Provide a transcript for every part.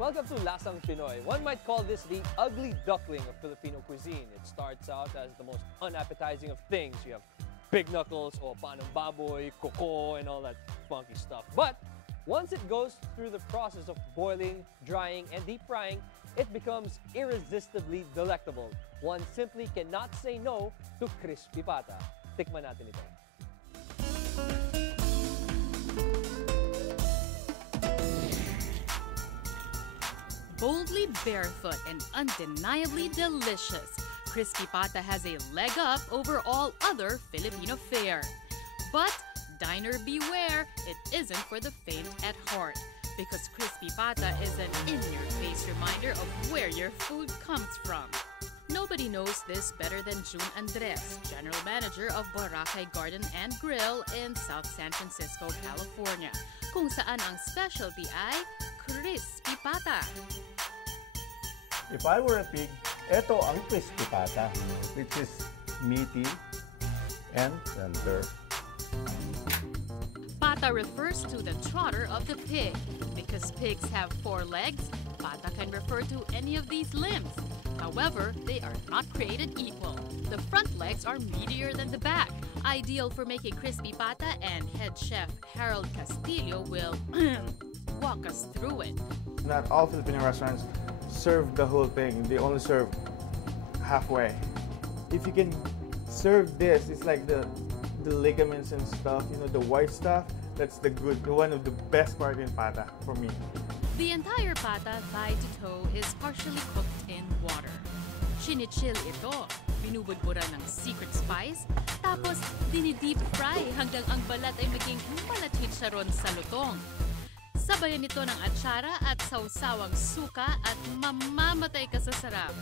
Welcome to Lasang Pinoy. One might call this the ugly duckling of Filipino cuisine. It starts out as the most unappetizing of things. You have big knuckles, o panang baboy, koko, and all that funky stuff. But once it goes through the process of boiling, drying, and deep frying, it becomes irresistibly delectable. One simply cannot say no to crispy pata. Tikman natin ito. Boldly barefoot and undeniably delicious, crispy pata has a leg up over all other Filipino fare. But diner beware, it isn't for the faint at heart, because crispy pata is an in-your-face reminder of where your food comes from. Nobody knows this better than June Andres, General Manager of Boracay Garden and Grill in South San Francisco, California, kung saan ang specialty ay crispy pata. If I were a pig, eto ang crispy pata, which is meaty and tender. Pata refers to the trotter of the pig. Because pigs have 4 legs, pata can refer to any of these limbs. However, they are not created equal. The front legs are meatier than the back, ideal for making crispy pata, and head chef Harold Castillo will walk us through it. Not all Filipino restaurants serve the whole thing. They only serve halfway. If you can serve this, it's like the ligaments and stuff, you know, the white stuff, that's the one of the best part in pata for me. The entire pata, thigh to toe, is partially cooked in water. Chinichil ito, binubudburan ng secret spice, tapos dinideep fry hanggang ang balat ay maging malachicharon sa lutong. Sabayan ito ng atsara at sausawang suka at mamamatay ka sa sarap.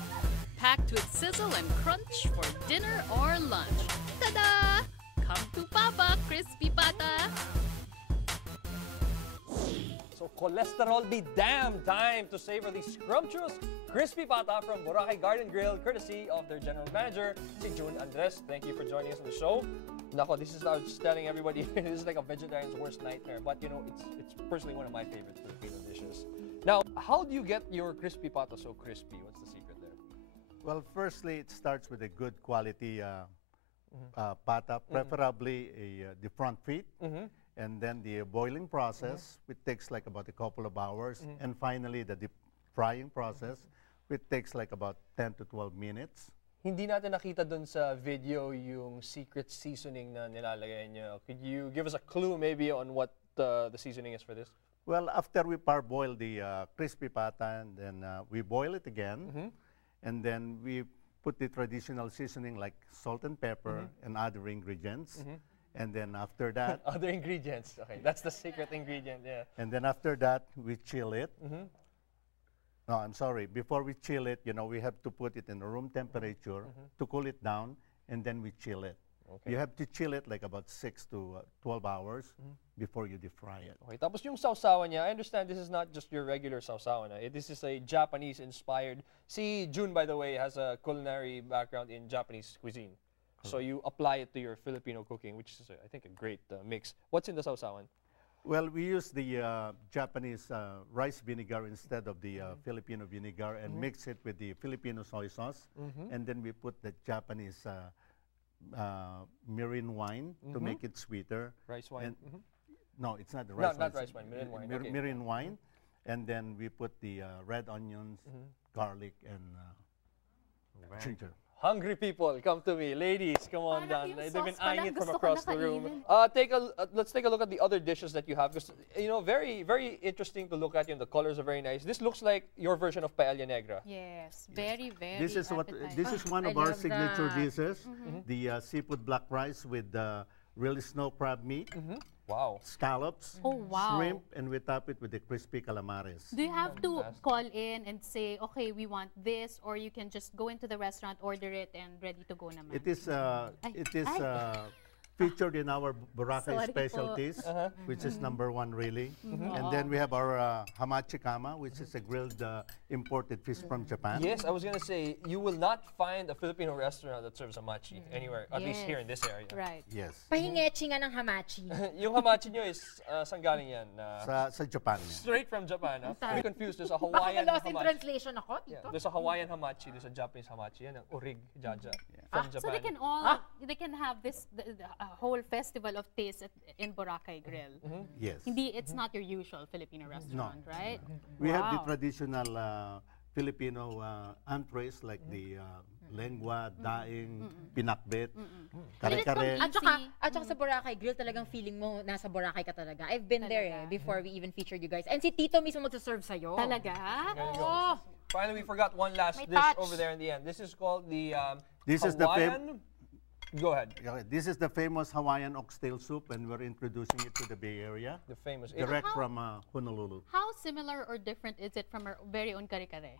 Packed with sizzle and crunch for dinner or lunch. Tada! Come to Papa, crispy pata! So cholesterol be damned, time to savor the scrumptious crispy pata from Boracay Garden Grill, courtesy of their general manager, si June Andres. Thank you for joining us on the show. Nako, this is, I was just telling everybody, this is like a vegetarian's worst nightmare. But you know, it's personally one of my favorite Filipino dishes. Now, how do you get your crispy pata so crispy? What's the secret there? Well, firstly, it starts with a good quality pata, preferably the front feet. And then the boiling process, which takes like about a couple of hours. And finally, the deep frying process, which takes like about 10 to 12 minutes. Hindi natin nakita dun sa video yung secret seasoning na nilalagay niyo. Could you give us a clue maybe on what the seasoning is for this? Well, after we parboil the crispy pata, and then we boil it again. And then we put the traditional seasoning like salt and pepper and other ingredients. And then after that... Other ingredients. Okay, that's the secret ingredient, yeah. And then after that, we chill it. No, I'm sorry. Before we chill it, you know, we have to put it in room temperature to cool it down, and then we chill it. Okay. You have to chill it like about 6 to 12 hours before you deep fry it. Okay, tapos yung sausawan niya, I understand this is not just your regular sausawan. This is a Japanese-inspired... Si June, by the way, has a culinary background in Japanese cuisine. So you apply it to your Filipino cooking, which is, I think, a great mix. What's in the sausawan? Well, we use the Japanese rice vinegar instead of the Filipino vinegar and mix it with the Filipino soy sauce. And then we put the Japanese mirin wine to make it sweeter. Rice wine? No, it's not the rice wine. Not rice wine, mirin wine. Okay. Mirin wine. And then we put the red onions, garlic, and ginger. Hungry people, come to me. Ladies, come on down. They've been eyeing it from across the room. Let's take a look at the other dishes that you have. Because, you know, very, very interesting to look at. You know, the colors are very nice. This looks like your version of paella negra. Yes, very, very This is one of our signature dishes. The seafood black rice with really snow crab meat. Wow. Scallops, shrimp, and we top it with the crispy calamares. Do you have to call in and say, okay, we want this, or you can just go into the restaurant, order it, and ready to go naman? It is featured in our Boracay Sorry po. specialties, which is #1 really. And then we have our hamachi kama, which is a grilled imported fish from Japan. Yes, I was gonna say, you will not find a Filipino restaurant that serves hamachi anywhere, at least here in this area. Right. Yes. Pahingechi nga ng hamachi. Yung hamachi nyo is, saan galing yan? Sa Japan. yan. Straight from Japan, huh? Sorry. I'm confused. There's a Baka Hawaiian lost in hamachi. translation ako, Yeah, tito. there's a Hawaiian hamachi, there's a Japanese hamachi. Yan ang urig, jaja, from Japan. So they can they can have this whole festival of taste in Boracay Grill. Yes. Hindi, it's not your usual Filipino restaurant, right? We have the Wow. traditional Filipino entrees like the lengua, daing, pinakbet, kare-kare. At saka sa Boracay Grill, talagang feeling mo nasa Boracay ka talaga. I've been there before we even featured you guys. And si Tito mismo magsaserve sa'yo. Talaga? There you go. Oo. Finally, we forgot one last May dish touch. over there in the end. This is called the This is Hawaiian. Go ahead. Okay, this is the famous Hawaiian oxtail soup, and we're introducing it to the Bay Area, The famous. direct from Honolulu. How similar or different is it from our very own kare-kare?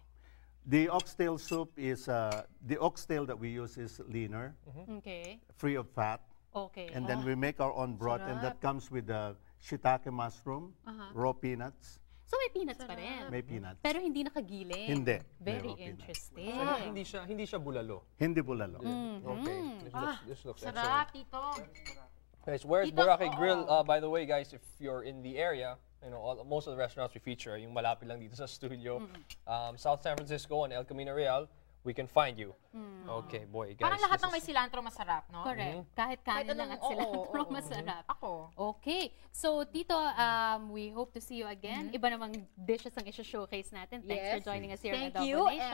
The oxtail soup is, the oxtail that we use is leaner, Okay. free of fat, Okay. and then we make our own broth, and that comes with the shiitake mushroom, raw peanuts, So may peanuts pa rin. may peanuts. Pero hindi nakagiling. Hindi. Very May raw peanuts. interesting. So, hindi siya bulalo. Hindi bulalo. Okay. This looks excellent. Sarap, Tito. Guys, where's Tito, Boracay oo. Grill? By the way, guys, if you're in the area, you know, most of the restaurants we feature, yung malapit lang dito sa studio, South San Francisco and El Camino Real, we can find you. Okay, boy, guys. Parang lahat this ng may is- cilantro masarap, no? Correct. Kahit kanin lang at oo, cilantro, oo. masarap. Ako. Okay. So, Tito, we hope to see you again. Iba namang dishes ang i-showcase natin. Thanks for Yes. joining us here Thank at Adobo you, Nation.